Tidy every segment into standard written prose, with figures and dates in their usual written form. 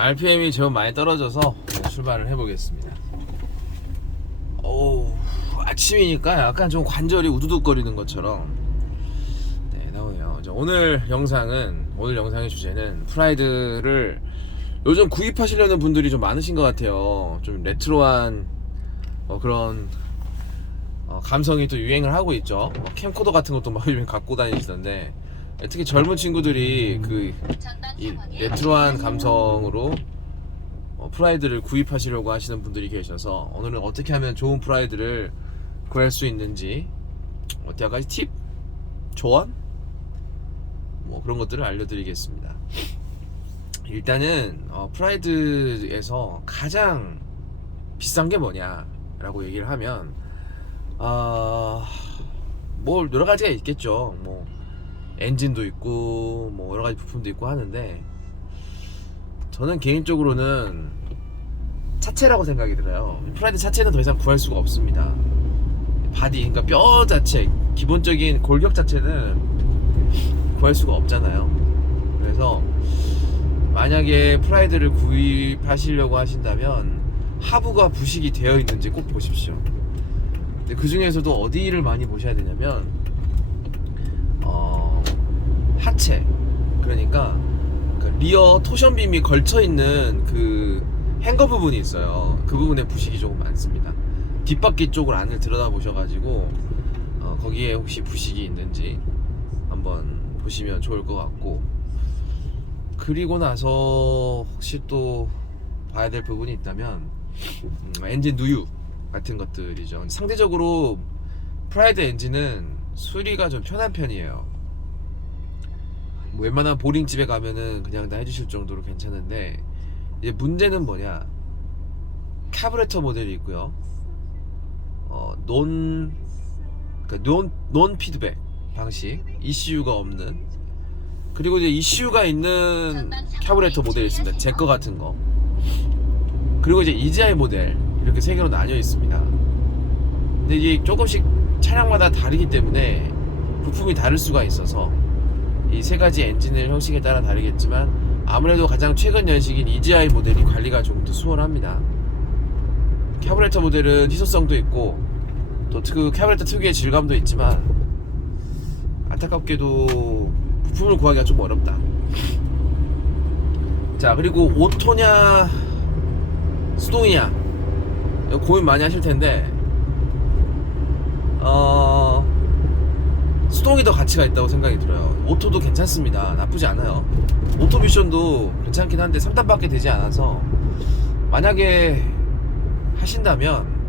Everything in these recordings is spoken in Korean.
RPM이 좀 많이 떨어져서 출발을 해보겠습니다. 아침이니까 약간 좀 관절이 우두둑거리는 것처럼 나오네요. 오늘 영상의 주제는 프라이드를 요즘 구입하시려는 분들이 좀 많으신 것 같아요. 좀 레트로한 그런 감성이 또 유행을 하고 있죠. 캠코더 같은 것도 막 요즘 갖고 다니시던데, 특히 젊은 친구들이 이 레트로한 감성으로 프라이드를 구입하시려고 하시는 분들이 계셔서, 오늘은 어떻게 하면 좋은 프라이드를 구할 수 있는지, 여러 가지 팁, 조언, 그런 것들을 알려드리겠습니다. 일단은 프라이드에서 가장 비싼 게 뭐냐라고 얘기를 하면 여러 가지가 있겠죠. 엔진도 있고 여러 가지 부품도 있고 하는데, 저는 개인적으로는 차체라고 생각이 들어요. 프라이드 차체는 더 이상 구할 수가 없습니다. 바디, 그러니까 뼈 자체, 기본적인 골격 자체는 구할 수가 없잖아요. 그래서 만약에 프라이드를 구입하시려고 하신다면 하부가 부식이 되어 있는지 꼭 보십시오. 근데 그 중에서도 어디를 많이 보셔야 되냐면 하체, 그러니까 리어 토션빔이 걸쳐 있는 그 행거 부분이 있어요. 그 부분에 부식이 조금 많습니다. 뒷바퀴 쪽을 안을 들여다 보셔가지고 거기에 혹시 부식이 있는지 한번 보시면 좋을 것 같고, 그리고 나서 혹시 또 봐야 될 부분이 있다면 엔진 누유 같은 것들이죠. 상대적으로 프라이드 엔진은 수리가 좀 편한 편이에요. 웬만한 보링집에 가면은 그냥 다 해주실 정도로 괜찮은데, 이제 문제는 뭐냐, 카브레터 모델이 있고요. 논 피드백 방식, ECU가 없는, 그리고 이제 ECU가 있는 카브레터 모델이 있습니다. 제 거 같은 거. 그리고 이제 EGI 모델, 이렇게 세 개로 나뉘어 있습니다. 근데 이게 조금씩 차량마다 다르기 때문에 부품이 다를 수가 있어서 이 세 가지 엔진의 형식에 따라 다르겠지만, 아무래도 가장 최근 연식인 EGI 모델이 관리가 조금 더 수월합니다. 카브레터 모델은 희소성도 있고 또 그 카브레터 특유의 질감도 있지만, 안타깝게도 부품을 구하기가 좀 어렵다. 자, 그리고 오토냐 수동이냐, 고민 많이 하실 텐데, 수동이 더 가치가 있다고 생각이 들어요. 오토도 괜찮습니다. 나쁘지 않아요. 오토 미션도 괜찮긴 한데 3단밖에 되지 않아서, 만약에 하신다면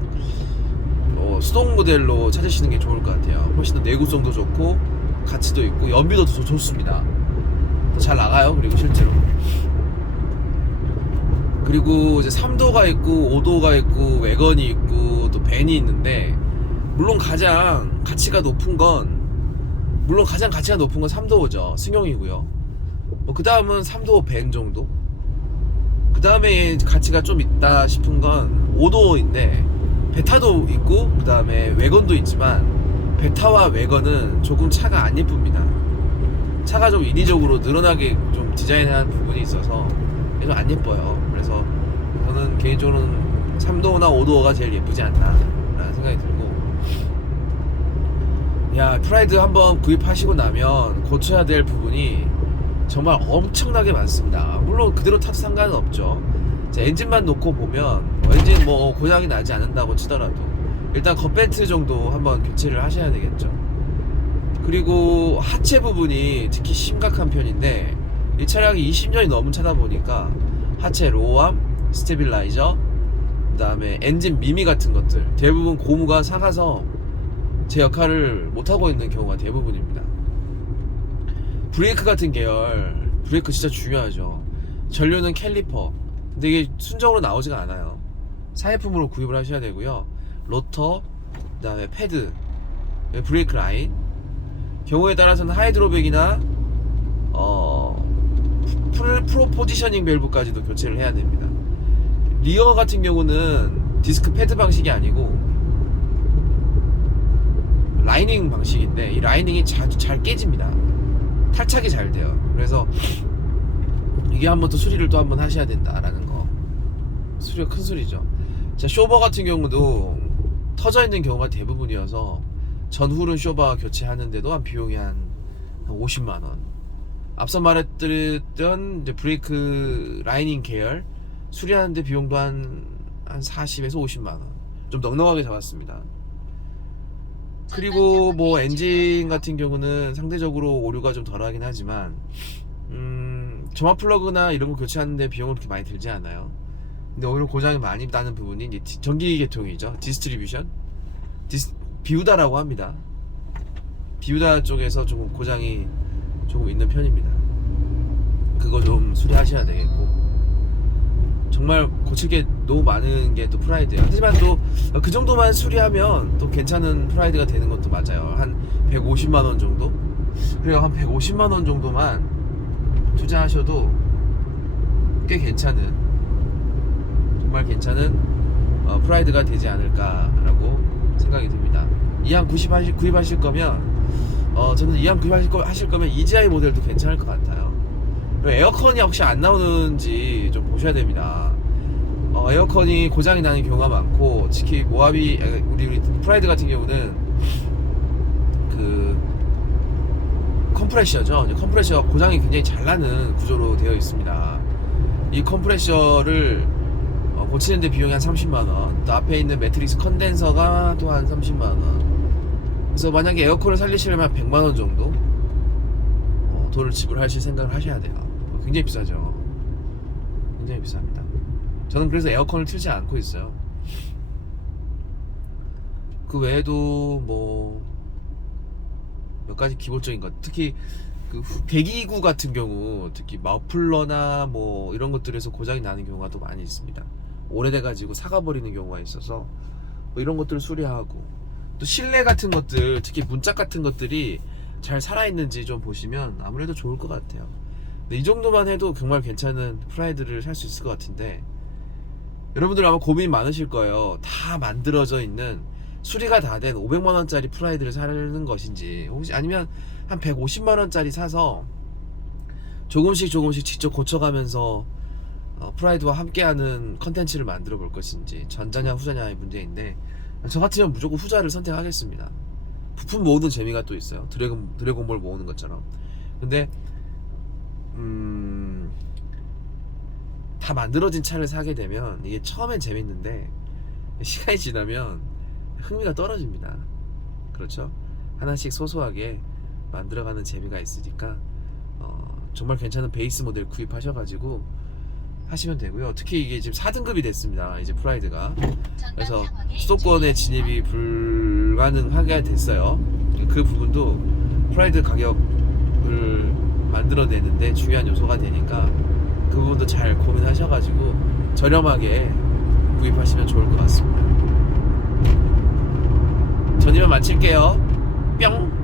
수동 모델로 찾으시는 게 좋을 것 같아요. 훨씬 더 내구성도 좋고 가치도 있고 연비도 더 좋습니다. 더 잘 나가요. 그리고 실제로, 그리고 이제 3도가 있고 5도가 있고 외건이 있고 또 벤이 있는데, 물론 가장 가치가 높은 건 3도죠. 승용이고요. 그 다음은 3도 벤 정도. 그 다음에 가치가 좀 있다 싶은 건 5도인데, 베타도 있고 그 다음에 외건도 있지만, 베타와 외건은 조금 차가 안 예쁩니다. 차가 좀 인위적으로 늘어나게 좀 디자인한 부분이 있어서 좀 안 예뻐요. 그래서 저는 개인적으로는 3도나 5도가 제일 예쁘지 않나 라는 생각이 들고, 프라이드 한번 구입하시고 나면 고쳐야 될 부분이 정말 엄청나게 많습니다. 물론 그대로 타도 상관은 없죠. 엔진만 놓고 보면 엔진 고장이 나지 않는다고 치더라도 일단 겉벨트 정도 한번 교체를 하셔야 되겠죠. 그리고 하체 부분이 특히 심각한 편인데, 이 차량이 20년이 넘은 차다 보니까 하체 로우암, 스테빌라이저, 그 다음에 엔진 미미 같은 것들 대부분 고무가 상해서 제 역할을 못하고 있는 경우가 대부분입니다. 브레이크 같은 계열, 브레이크 진짜 중요하죠. 전류는 캘리퍼, 근데 이게 순정으로 나오지가 않아요. 사회품으로 구입을 하셔야 되고요. 로터, 그 다음에 패드, 브레이크 라인, 경우에 따라서는 하이드로백이나 프로 포지셔닝 밸브까지도 교체를 해야 됩니다. 리어 같은 경우는 디스크 패드 방식이 아니고 라이닝 방식인데, 이 라이닝이 잘 깨집니다. 탈착이 잘 돼요. 그래서 이게 한번 또 수리를 또 한번 하셔야 된다라는 거. 수리가 큰 소리죠. 자, 쇼버 같은 경우도 터져 있는 경우가 대부분이어서 전후륜 쇼버 교체하는데도 한 비용이 한 50만 원. 앞서 말했던 이제 브레이크 라이닝 계열 수리하는데 비용도 한 40에서 50만 원. 좀 넉넉하게 잡았습니다. 그리고 뭐 엔진 같은 경우는 상대적으로 오류가 좀 덜하긴 하지만 점화 플러그나 이런 거 교체하는데 비용은 그렇게 많이 들지 않아요. 근데 오히려 고장이 많이 나는 부분이 이제 전기 계통이죠. 디스트리뷰션, 비우다라고 합니다. 비우다 쪽에서 조금 고장이 조금 있는 편입니다. 그거 좀 수리하셔야 되겠고, 정말 고칠 게 너무 많은 게 또 프라이드예요. 하지만 또 그 정도만 수리하면 또 괜찮은 프라이드가 되는 것도 맞아요. 한 150만 원 정도? 그래요. 한 150만 원 정도만 투자하셔도 꽤 괜찮은, 정말 괜찮은 프라이드가 되지 않을까라고 생각이 듭니다. 이항 구입하실 거면 저는 이항 구입하실 거면 EGI 모델도 괜찮을 것 같아요. 그리고 에어컨이 혹시 안 나오는지 좀 보셔야 됩니다. 에어컨이 고장이 나는 경우가 많고, 특히 모하비 우리 프라이드 같은 경우는 그 컴프레셔죠. 컴프레셔 고장이 굉장히 잘 나는 구조로 되어 있습니다. 이 컴프레셔를 고치는데 비용이 한 30만원, 또 앞에 있는 매트릭스 컨덴서가 또 한 30만원. 그래서 만약에 에어컨을 살리시려면 한 100만원 정도 돈을 지불하실 생각을 하셔야 돼요. 굉장히 비싸죠. 굉장히 비쌉니다. 저는 그래서 에어컨을 틀지 않고 있어요. 그 외에도 뭐 몇 가지 기본적인 것, 특히 그 배기구 같은 경우, 특히 머플러나 뭐 이런 것들에서 고장이 나는 경우가 또 많이 있습니다. 오래돼 가지고 사가버리는 경우가 있어서 뭐 이런 것들을 수리하고, 또 실내 같은 것들, 특히 문짝 같은 것들이 잘 살아있는지 좀 보시면 아무래도 좋을 것 같아요. 근데 이 정도만 해도 정말 괜찮은 프라이드를 살 수 있을 것 같은데, 여러분들 아마 고민이 많으실 거예요. 다 만들어져 있는, 수리가 다 된 500만원짜리 프라이드를 사는 것인지, 혹시 아니면 한 150만원짜리 사서 조금씩 직접 고쳐가면서 프라이드와 함께하는 컨텐츠를 만들어 볼 것인지, 전자냐 후자냐의 문제인데, 저 같으면 무조건 후자를 선택하겠습니다. 부품 모으는 재미가 또 있어요. 드래곤볼 모으는 것처럼. 근데 다 만들어진 차를 사게 되면 이게 처음엔 재밌는데 시간이 지나면 흥미가 떨어집니다. 그렇죠? 하나씩 소소하게 만들어가는 재미가 있으니까 정말 괜찮은 베이스 모델 구입하셔가지고 하시면 되고요. 특히 이게 지금 4등급이 됐습니다. 이제 프라이드가. 그래서 수도권에 진입이 불가능하게 됐어요. 그 부분도 프라이드 가격을 만들어내는데 중요한 요소가 되니까 그 부분도 잘 고민하셔가지고 저렴하게 구입하시면 좋을 것 같습니다. 전 이만 마칠게요. 뿅!